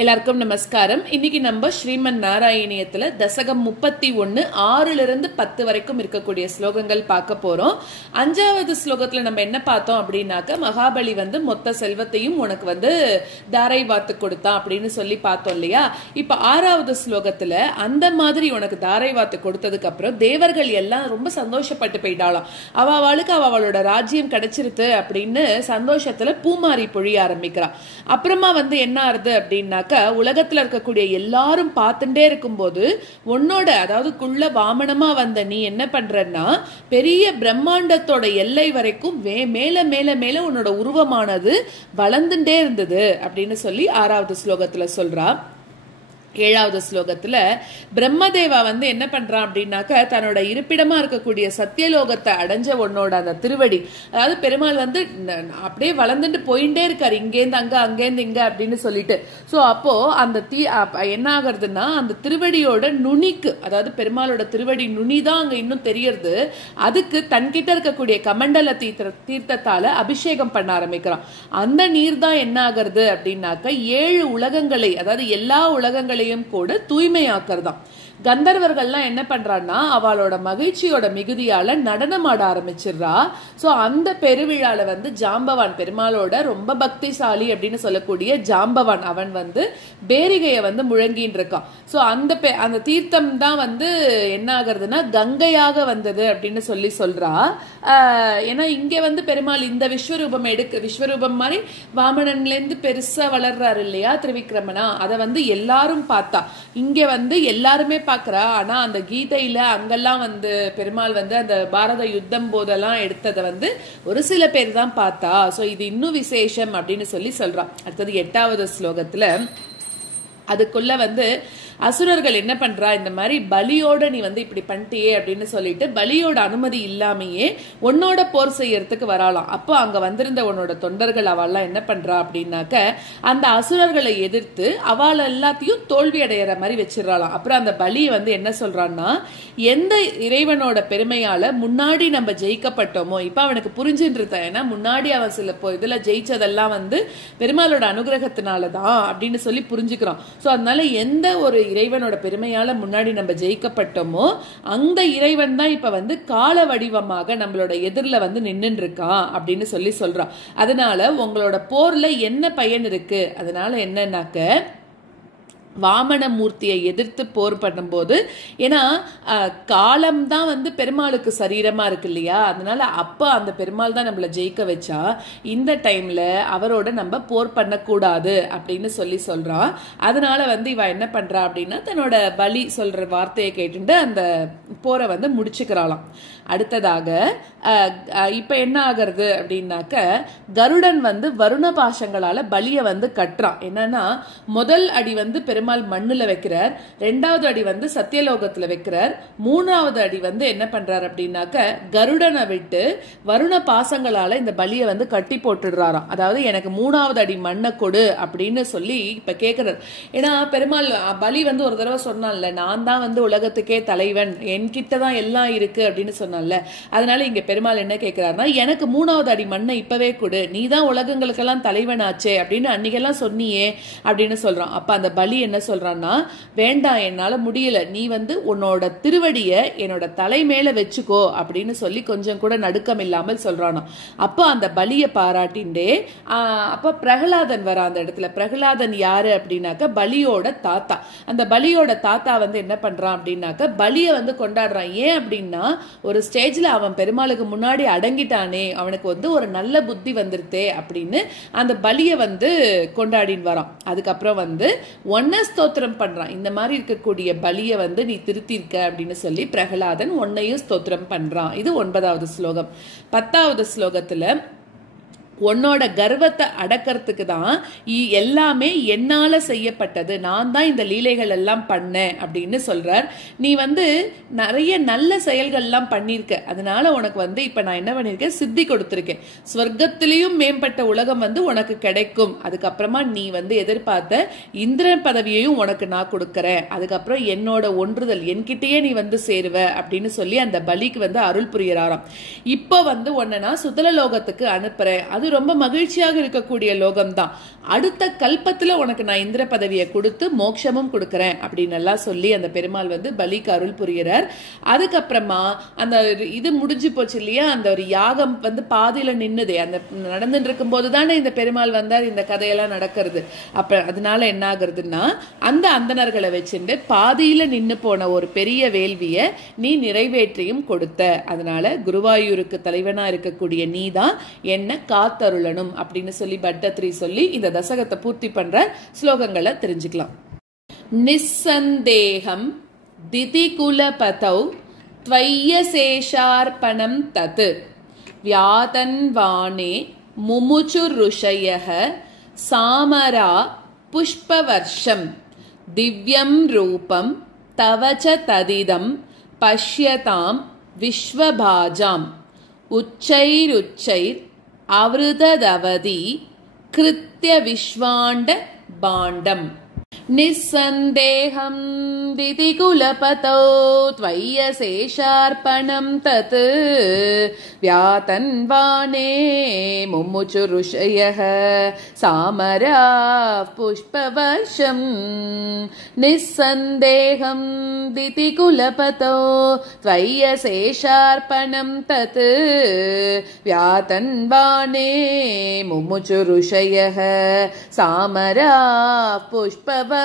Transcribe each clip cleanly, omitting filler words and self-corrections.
எல்லாருக்கும் நமஸ்காரம். இன்னைக்கு நம்ம ஸ்ரீமன் நாராயணியத்துல தசகம் 31 6 10 வரைக்கும் இருக்கக்கூடிய ஸ்லோகங்கள் பார்க்க போறோம். 5வது ஸ்லோகத்துல நம்ம என்ன பார்த்தோம் அப்படின்னாக்க, மகாபலி மொத்த செல்வத்தையும் உனக்கு தாரை வாத்து கொடுத்தான் அப்படின்னு சொல்லி பார்த்தோம் இல்லையா. இப்ப 6வது ஸ்லோகத்துல அந்த மாதிரி உனக்கு தாரை வாத்து கொடுத்ததுக்கு அப்புறம் தேவர்கள் எல்லாம் ரொம்ப சந்தோஷப்பட்டு போயிட்டாளாம். அவளுக்கு அவளோட ராஜ்யம் கிடைச்சிருது அப்படின்னு சந்தோஷத்துல பூமாரி பொழிய ஆரம்பிக்கிறான். அப்புறமா என்ன ஆறுது அப்படின்னாக்க, உலகத்துல இருக்கக்கூடிய எல்லாரும் பார்த்துட்டே இருக்கும்போது உன்னோட, அதாவது குள்ள வாமனமா வந்த நீ என்ன பண்றன்னா, பெரிய பிரம்மாண்டத்தோட எல்லை வரைக்கும் மேல மேல மேல உன்னோட உருவமானது வளர்ந்துட்டே இருந்தது அப்படின்னு சொல்லி 6வது ஸ்லோகத்துல சொல்றா. 7வது ஸ்லோகத்துல பிரம்மதேவா என்ன பண்றான் அப்படின்னாக்க, தன்னோட இருப்பிடமா இருக்கக்கூடிய சத்தியலோகத்தை அடைஞ்ச உன்னோட அந்த திருவடி, அதாவது பெருமாள் அப்படியே வளர்ந்துட்டு போயிட்டே இருக்காரு, இங்கேருந்து அங்க அங்கேருந்து இங்க அப்படின்னு சொல்லிட்டு. சோ அப்போ அந்த என்ன ஆகுறதுன்னா, அந்த திருவடியோட நுனிக்கு, அதாவது பெருமாளோட திருவடி நுனிதான் அங்க இன்னும் தெரியறது, அதுக்கு தன்கிட்ட இருக்கக்கூடிய கமண்டல தீர்த்தத்தால அபிஷேகம் பண்ண ஆரம்பிக்கிறான். அந்த நீர் தான் என்ன ஆகுறது அப்படின்னாக்க, 7 உலகங்களை, அதாவது எல்லா உலகங்களையும் கூட தூய்மையாக்குறதாம். கந்தர்வர்கள்லாம் என்ன பண்றான்னா, அவளோட மகிழ்ச்சியோட மிகுதியால நடனம் ஆட ஆரம்பிச்சிடுறா. சோ அந்த பெருவிழால ஜாம்பவான், பெருமாளோட ரொம்ப பக்திசாலி அப்படின்னு சொல்லக்கூடிய ஜாம்பவான், அவன் பேரிகைய முழங்கின்னு இருக்கான். சோ அந்த தீர்த்தம் தான் என்ன ஆகுறதுன்னா கங்கையாக வந்தது அப்படின்னு சொல்லி சொல்றா. ஏன்னா இங்க பெருமாள் இந்த விஸ்வரூபம் மாதிரி வாமனன்ல இருந்து பெருசா வளர்றாரு இல்லையா திரிவிக்ரமனா, அதை எல்லாரும் பார்த்தா. இங்க எல்லாருமே பாக்குறா. ஆனா அந்த கீதையில அங்கெல்லாம் பெருமாள் அந்த பாரத யுத்தம் போதெல்லாம் எடுத்ததை ஒரு சில பேர் தான் பார்த்தா. சோ இது இன்னும் விசேஷம் அப்படின்னு சொல்லி சொல்றான். அடுத்தது 8வது ஸ்லோகத்துல அதுக்குள்ள அசுரர்கள் என்ன பண்றா, இந்த மாதிரி பலியோட நீ இப்படி பண்ணிட்டியே அப்படின்னு சொல்லிட்டு பலியோட அனுமதி இல்லாமையே உன்னோட போர் செய்யறதுக்கு வராலாம். அப்போ அங்க வந்திருந்த உன்னோட தொண்டர்கள் அவள்லாம் என்ன பண்றா அப்படின்னாக்க, அந்த அசுரர்களை எதிர்த்து அவள் எல்லாத்தையும் தோல்வி அடையிற மாதிரி வச்சிடறாளாம். அப்புறம் அந்த பலி என்ன சொல்றான்னா, எந்த இறைவனோட பெருமையால முன்னாடி நம்ம ஜெயிக்கப்பட்டோமோ, இப்ப அவனுக்கு புரிஞ்சுட்டு, ஏன்னா முன்னாடி அவன் சில இதுல ஜெயிச்சதெல்லாம் பெருமாளோட அனுகிரகத்தினாலதான் அப்படின்னு சொல்லி புரிஞ்சுக்கிறான். சோ அதனால எந்த ஒரு இறைவனோட பெருமையால முன்னாடி நம்ம ஜெயிக்கப்பட்டோமோ அந்த இறைவன் தான் இப்ப கால வடிவமாக நம்மளோட எதிரில நின்னுட்டு இருக்கான் அப்படின்னு சொல்லி சொல்றான். அதனால உங்களோட போர்ல என்ன பயன் இருக்கு? அதனால என்னன்னாக்க, வாமனமூர்த்தியை எதிர்த்து போர் பண்ணும்போது, ஏன்னா காலம்தான் பெருமாளுக்கு சரீரமா இருக்கு இல்லையா, அதனால அப்ப அந்த பெருமாள் தான் நம்மள ஜெயிக்க வச்சா, இந்த டைம்ல அவரோட நம்ம போர் பண்ணக்கூடாது அப்படின்னு சொல்லி சொல்றான். அதனால இவ என்ன பண்றா அப்படின்னா, தன்னோட பலி சொல்ற வார்த்தையை கேட்டுட்டு அந்த போரை முடிச்சுக்கிறாளாம். அடுத்ததாக இப்ப என்ன ஆகிறது அப்படின்னாக்க, கருடன் வருண பாசங்களால பலிய கட்டுறான். என்னன்னா, முதல் அடி பெருமாள் மண்ணுல வைக்கிறார், 2வது அடி சத்தியலோகத்துல வைக்கிறார், 3வது அடி என்ன பண்றாரு அப்படின்னாக்க, கருடனை விட்டு வருண பாசங்களால இந்த பலிய கட்டி போட்டுடுறாராம். அதாவது எனக்கு 3வது அடி மண்ணை கொடு அப்படின்னு சொல்லி இப்ப கேக்குறாரு. ஏன்னா பெருமாள் பலி ஒரு தடவை சொன்னான்ல, நான் தான் உலகத்துக்கே தலைவன், என்கிட்டதான் எல்லாம் இருக்கு அப்படின்னு சொன்னான்ல. அதனால இங்க பெருமாள் என்ன கேட்கிறாருன்னா, எனக்கு 3வது அடி மண்ணை இப்பவே கொடு, நீ தான் உலகங்களுக்கெல்லாம் தலைவன் ஆச்சே அப்படின்னு அன்னைக்கெல்லாம் சொன்னியே அப்படின்னு சொல்றான். அப்ப அந்த பலி என்ன சொல்றான்னா, வேண்டாம், என்னால முடியல, நீ உன்னோட திருவடிய என்னோட தலை மேல வச்சுக்கோ அப்படின்னு சொல்லி கொஞ்சம் கூட நடுக்கம் இல்லாமல் சொல்றானா. அப்ப அந்த பலிய பாராட்டிண்டே அப்ப பிரகலாதன் வர அந்த இடத்துல. பிரகலாதன் யாரு அப்படின்னாக்க, பலியோட தாத்தா. அந்த பலியோட தாத்தா என்ன பண்றான் அப்படின்னாக்க, பலிய கொண்டாடுறான். ஏன் அப்படின்னா, ஒரு ஸ்டேஜ்ல அவன் பெருமாளுக்கு முன்னாடி அடங்கிட்டானே, அவனுக்கு ஒரு நல்ல புத்தி வந்துருத்தே அப்படின்னு அந்த பலிய கொண்டாடின்னு வரான். அதுக்கப்புறம் ஒன்ன ஸ்தோத்திரம் பண்றான். இந்த மாதிரி இருக்கக்கூடிய பலிய நீ திருத்திருக்க அப்படின்னு சொல்லி பிரகலாதன் உன்னையும் ஸ்தோத்திரம் பண்றான். இது 9வது ஸ்லோகம். 10வது ஸ்லோகத்துல உன்னோட கர்வத்தை அடக்கிறதுக்கு தான் எல்லாமே என்னால செய்யப்பட்டது, நான் தான் இந்த லீலைகள் எல்லாம் பண்ணேன் அப்படின்னு சொல்றார். நீ நிறைய நல்ல செயல்கள் எல்லாம் பண்ணிருக்க, அதனால உனக்கு இப்ப நான் என்ன பண்ணிருக்கேன், சித்தி கொடுத்திருக்கேன். ஸ்வர்க்கத்திலையும் மேம்பட்ட உலகம் உனக்கு கிடைக்கும். அதுக்கப்புறமா நீ எதிர்பார்த்த இந்திரன் பதவியையும் உனக்கு நான் கொடுக்கறேன். அதுக்கப்புறம் என்னோட ஒன்றுதல் என்கிட்டயே நீ சேருவ அப்படின்னு சொல்லி அந்த பலிக்கு அருள் புரியறாராம். இப்போ உன்னை நான் சுதலலோகத்துக்கு அனுப்புறேன், அது ரொம்ப மகிழ்ச்சியாக இருக்கக்கூடிய லோகம் தான். அடுத்த கல்பத்துல உனக்கு நான் இந்திர பதவியை கொடுத்து மோட்சமும் கொடுக்கறேன் அப்படின்னு எல்லாம் சொல்லி அந்த பெருமாள் பலிக்கு அருள் புரிகிறார். அதுக்கப்புறமா அந்த இது முடிஞ்சு போச்சு இல்லையா, அந்த ஒரு யாகம் பாதியில நின்னுதே, அந்த நடந்துட்டு இருக்கும் போதுதானே இந்த பெருமாள் வந்தார், இந்த கதையெல்லாம் நடக்கிறது. அப்ப அதனால என்ன ஆகுறதுன்னா, அந்த அந்தணர்களை வச்சுட்டு பாதியில நின்னு போன ஒரு பெரிய வேள்விய நீ நிறைவேற்றியும் கொடுத்த, அதனால குருவாயூருக்கு தலைவனா இருக்கக்கூடிய நீதான் என்ன காத்தருளணும் அப்படின்னு சொல்லி பட்டத்ரி சொல்லி இந்த தசகத்தை பூர்த்தி பண்ற ஸ்லோகங்களை தெரிஞ்சுக்கலாம். நிசந்தேகம் திதிகுலபதௌ த்வய்யசேஷார்ப்பணம் தத் வியாதன்வானே முமுச்சுருஷயः சாமரா புஷ்பவர்ஷம் திவ்யம் ரூபம் தவச்ச ததிதம் பஷ்யதாம் விஸ்வபாஜாம் உச்சைருச்சைர் அவருதவதி கிருத்ய விஸ்வாண்ட பாண்டம். நிசந்தேகம் திதிகுலபதௌ த்வய்யசேஷார்ப்பணம் தத் வியாதன்வானே முமுச்சுருஷயः சாமரா புஷ்பவர்ஷம். நிசந்தேகம் திதிகுலபதௌ த்வய்யசேஷார்ப்பணம் தத் வியாதன்வானே முமுச்சுருஷயः சாமரா புஷ்பவர்ஷம்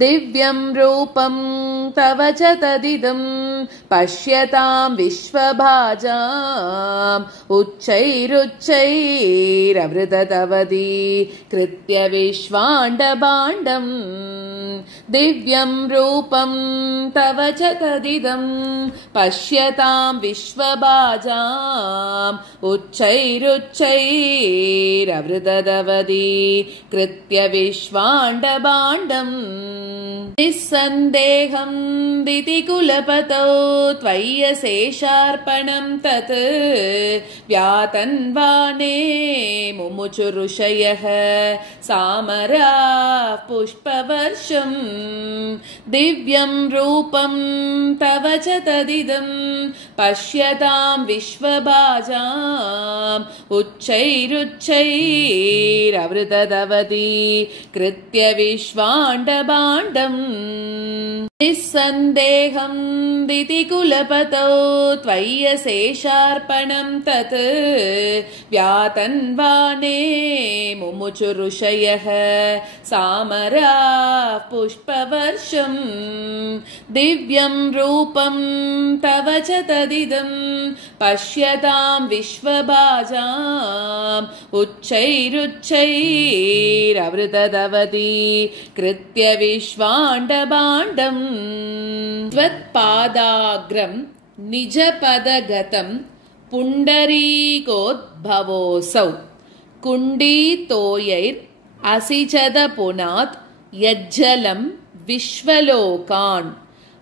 திவ்யம் ரூபம் தவ ச ததிதம் பஷ்யதாம் விஸ்வபாஜாம் உச்சைருச்சைரவ்ருதவதி கிருத்ய விஸ்வாண்ட பாண்டம். திவ்யம் ரூபம் தவ ச ததிதம் பஷ்யதாம் விஸ்வபாஜாம் உச்சைருச்சைரவ்ருதவதி கிருத்ய விஸ்வாண்டபாண்டம். நிசந்தேகம் திதிகுலபதௌ த்வய்யசேஷார்ப்பணம் தத் வியாதன்வானே முமுச்சுருஷயः சாமரா புஷ்பவர்ஷம் திவ்யம் ரூபம் தவ ச ததிதம் பஷ்யதாம் விஸ்வபாஜாம் உச்சைருச்சைரவ்ருதவதி கிருத்ய விஸ்வாண்டபாண்டம். நிசந்தேகம் திதிகுலபதௌ த்வய்யசேஷார்ப்பணம் தத் வியாதன்வானே முமுச்சுருஷயः சாமரா புஷ்பவர்ஷம் திவ்யம் ரூபம் தவ ச ததிதம் பஷ்யதாம் விஸ்வபாஜாம் உச்சைருச்சைரவ்ருதவதி கிருத்ய விஸ்வாண்டபாண்டம். த்வத்பாதாக்ரம் நிஜபதகதம் புண்டரீகோத்பவோசௌ குண்டீதோயைர் அசிஜத புனாத் யஜ்ஜலம் விஸ்வலோகான்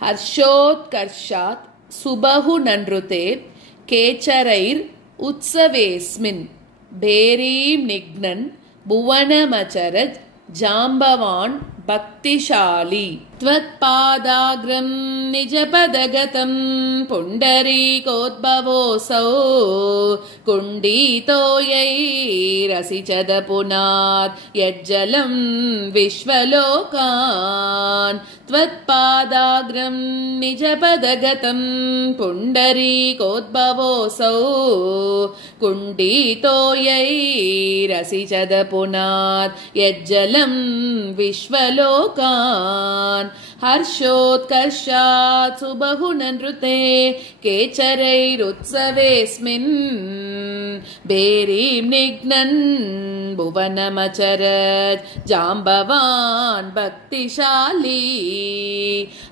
ஹர்ஷோத்கர்ஷாத் சுபஹு நன்ருதே கேச்சரைர் உத்சவேஸ்மின் பேரீம் நிக்னன் புவனமச்சரஜ் ஜாம்பவான் பக்திசாலி. த்வத்பாதாக்ரம் நிஜபதகதம் புண்டரீகோத்பவோசௌ குண்டீதோயைரசிஜத புனாத் யஜ்ஜலம் விஸ்வலோகான். த்வத்பாதாக்ரம் நிஜபதகதம் புண்டரீகோத்பவோசௌ குண்டீதோயைரசிஜத புனாத் யஜ்ஜலம் விஸ்வலோகான். हर्षोत्कर्षात् सुबहुननृते केचरैरुत्सवेऽस्मिन् भेरीं निघ्नन् भुवनमचरत् जाम्बवान् भक्तिशाली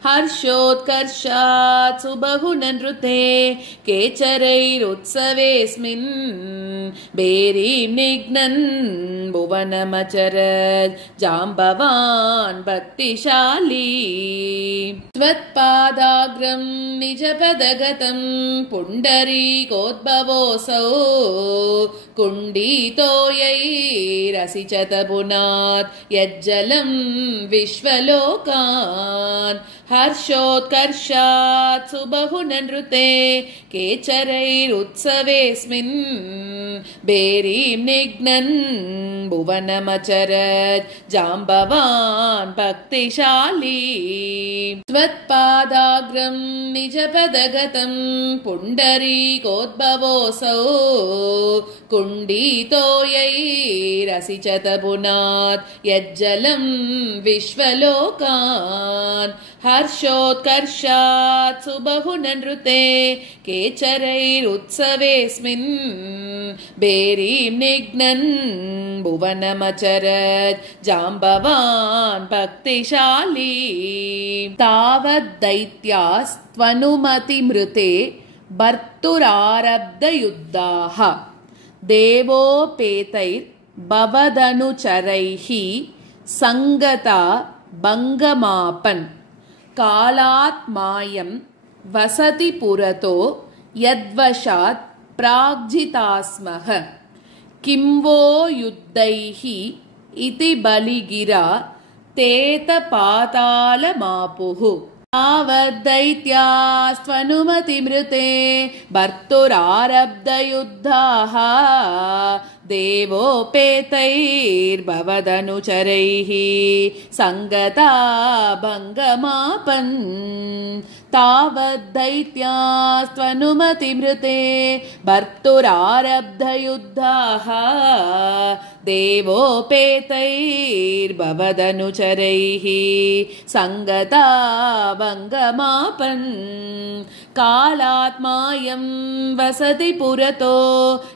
हर्षोत्कर्षात् सुबहुननृते केचरैरुत्सवेऽस्मिन् भेरीं निघ्नन् भुवनमचरत् जाम्बवान् भक्तिशाली त्वत्पादाग्रं निजपदगतं पुण्डरीकोद्भवोऽसौ कुण्डितोयैरसिचत पुनात् यज्जलं विश्वलोकान् हर्षोत्कर्षात् सुबहुननृते केचरैरुत्सवेऽस्मिन् भेरीं निघ्नन् भुवनमचरत् जाम्बवान् भक्तिशाली त्वत्पादाग्रं निजपदगतं पुण्डरीकोद्भवोऽसौ कुण्डितोयैरसिचत पुनात् यज्जलं विश्वलोकान् हर्षोत्कर्षात् सुबहुननृते केचरैरुत्सवेऽस्मिन् भेरीं निघ्नन् भुवनमचरत् जाम्बवान् भक्तिशाली तावद्दैत्यास्त्वनुमतिमृते भर्तुरारब्धयुद्धाः देवोपेतैर्भवदनुचरैः सङ्गता भङ्गमापन् कालात्मायं वसति पुरतो यद्वशात् प्राग्जितास्मः किं वो युद्धैः इति बलिगिरा तेतपातालमापुः तावद्दैत्यास्त्वनुमतिमृते भर्तुरारब्धयुद्धाः देवोपेतैर्भवदनुचरैः सङ्गता भङ्गमापन् तावद्दैत्यास्त्वनुमतिमृते भर्तुरारब्धयुद्धाः देवोपेतैर्भवदनुचरैः सङ्गता भङ्गमापन् कालात्मायं वसति पुरतो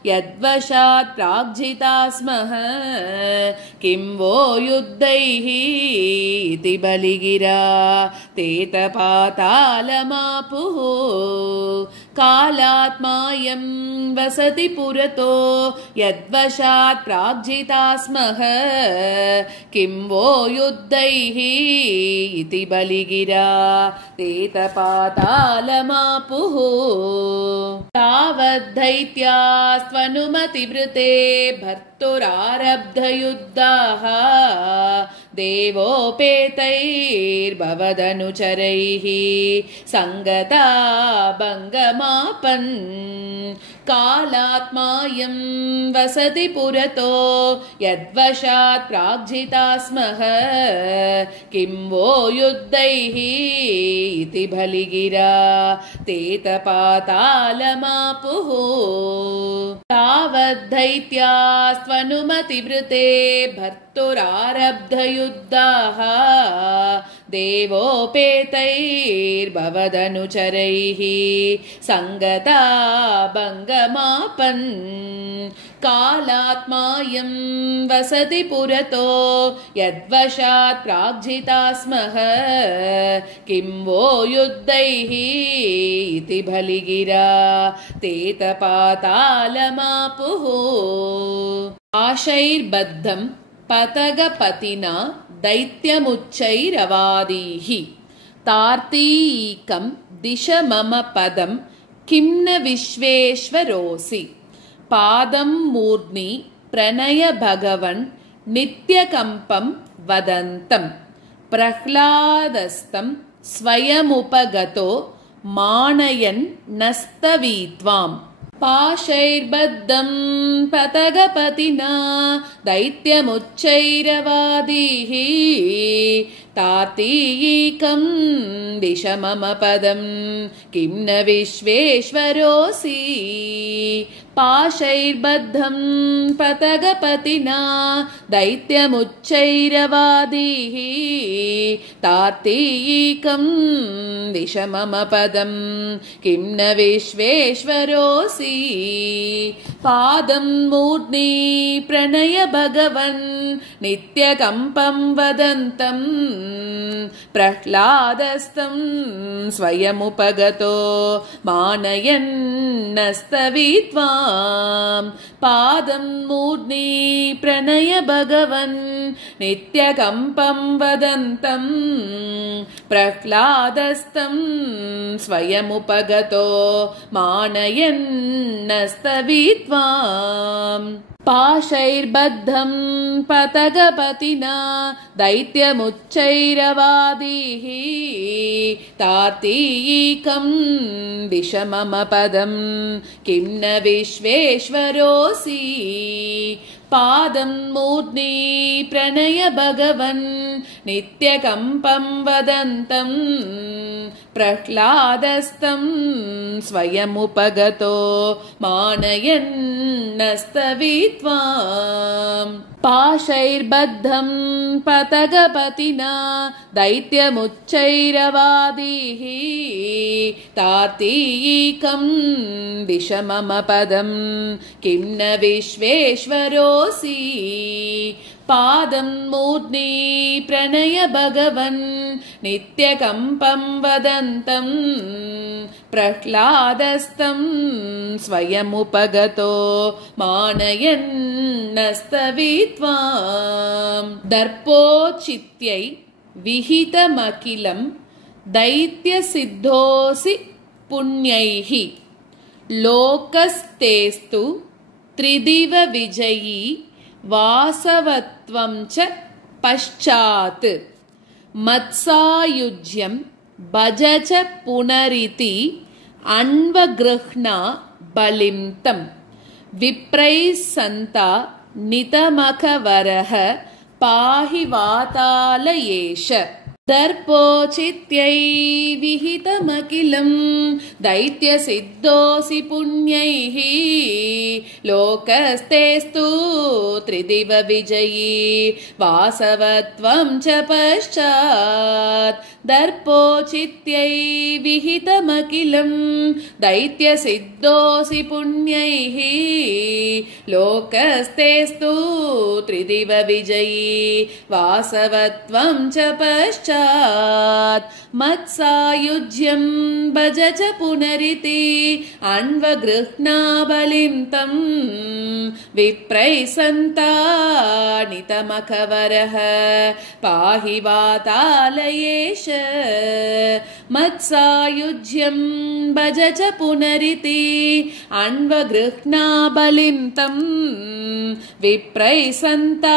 यद्वशात् प्राग्जिता स्मः किं वो युद्धैः इति बलिगिरा तेतपातालमापुः कालात्मायं वसति पुरतो यद्वशात् प्राग्जिता स्मः किं वो युद्धैः इति बलिगिरा तेतपातालमापुः तावद्दैत्यास्त्वनुमतिवृते भर्तुरारब्धयुद्धाः देवोपेतैर्भवदनुचरैः सङ्गता भङ्गमापन् कालात्मायं वसति पुरतो यद्वशात् प्राग्जिता स्मः किं वो युद्धैः इति बलिगिरा तेतपातालमापुः तावद्दैत्यास्त्वनुमतिवृते भर्तुरारब्धयुद्धाः देवोपेतैर्भवदनुचरैः सङ्गता भङ्गमापन् कालात्मायं वसति पुरतो यद्वशात् प्राग्जिता स्मः किं वो युद्धैः इति बलिगिरा तेतपातालमापुः आशैर्बद्धं पतगपतिना दैत्यमुच्चैरवादीः तार्तीकं दिश मम पदं किं न विश्वेश्वरोऽसि पादं मूर्ध्नि प्रणय भगवन् नित्यकम्पं वदन्तं प्रह्लादस्तं स्वयमुपगतो मानयन् नस्तवीत्वाम् पाशैर्बद्धं पतगपतिना दैत्यमुच्चैरवादीः तातीयिकं विषममपदं किं न विश्वेश्वरोऽसि पाशैर्बद्धं पतगपतिना दैत्यमुच्चैरवादीः तार्तीयिकं विषममपदं किं न विश्वेश्वरोऽसि पादं मूर्ध्नि प्रणय भगवन् नित्यकम्पं वदन्तं प्रह्लादस्तं स्वयमुपगतो मानयन्नस्तवित्वां पादं मूर्ध्नि प्रणय भगवन् नित्यकम्पं वदन्तं प्रह्लादस्तं स्वयमुपगतो मानयन्नस्तवित्वाम् पाशैर्बद्धं पतगपतिना दैत्यमुच्चैरवादीः तार्तीयिकं विषममपदं किं न विश्वेश्वरोऽसि पादं मूर्ध्नि प्रणय भगवन् नित्यकम्पं वदन्तं प्रह्लादस्तं स्वयमुपगतो मानयन्नस्तवित्वाम् पाशैर्बद्धं पतगपतिना दैत्यमुच्चैरवादीः तार्तीयिकं विषममपदं किं न विश्वेश्वरोऽसि पादं मूर्ध्नि प्रणय भगवन् नित्यकम्पं वदन्तं प्रह्लादस्तं स्वयमुपगतो मानयन्नस्तवित्वाम् दर्पोचित्यै विहितमखिलं दैत्यसिद्धोऽसि पुण्यैः लोकस्तेस्तु त्रिदिव विजयी वासवत्वं च पश्चात् मत्सायुज्यं भज च पुनरिति अन्वगृह्णा बलिं तं विप्रैः सन्ता नितमखवरः पाहि वातालयेश दर्पोचित्यै विहितमखिलं दैत्यसिद्धोऽसि पुण्यैः लोकस्तेस्तु त्रिदिव विजयी वासवत्वं च पश्चात् दर्पोचित्यै विहितमखिलं दैत्यसिद्धोऽसि पुण्यैः लोकस्तेस्तु त्रिदिव विजयी वासवत्वं च पश्चात् मत्सायुज्यं भज च पुनरिति अन्वगृह्णा बलिं तं विप्रैः सन्तानितमखवरः पाहि वातालयेश मत्सायुज्यं भज च पुनरिति अन्वगृह्णा बलिं तं विप्रैः सन्तानितमखवरः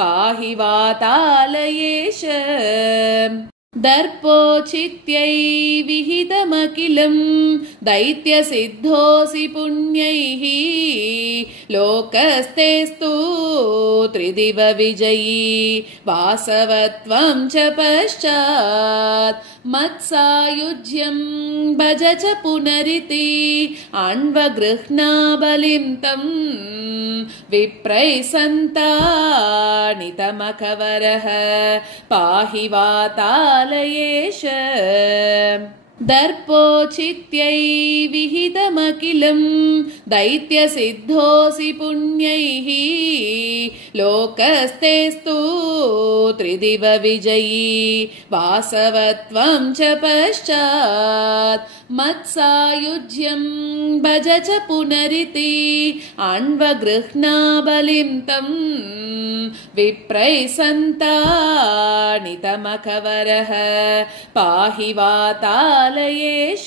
पाहि वातालयेश दर्पोचित्यै विहितमखिलं दैत्यसिद्धोऽसि पुण्यैः लोकस्तेस्तु त्रिदिव विजयी वासवत्वं च पश्चात् मत्सायुज्यं भज च पुनरिति अन्वगृह्णा बलिं तं विप्रैः सन्तानितमखवरः पाहि वातालयेश दर्पोचित्यै विहितमखिलं दैत्यसिद्धोऽसि पुण्यैः लोकस्तेस्तु त्रिदिव विजयी वासवत्वं च पश्चात् मत्सायुज्यं भज च पुनरिति अन्वगृह्णा बलिं तं विप्रैः सन्तानितमखवरः पाहि वातालयेश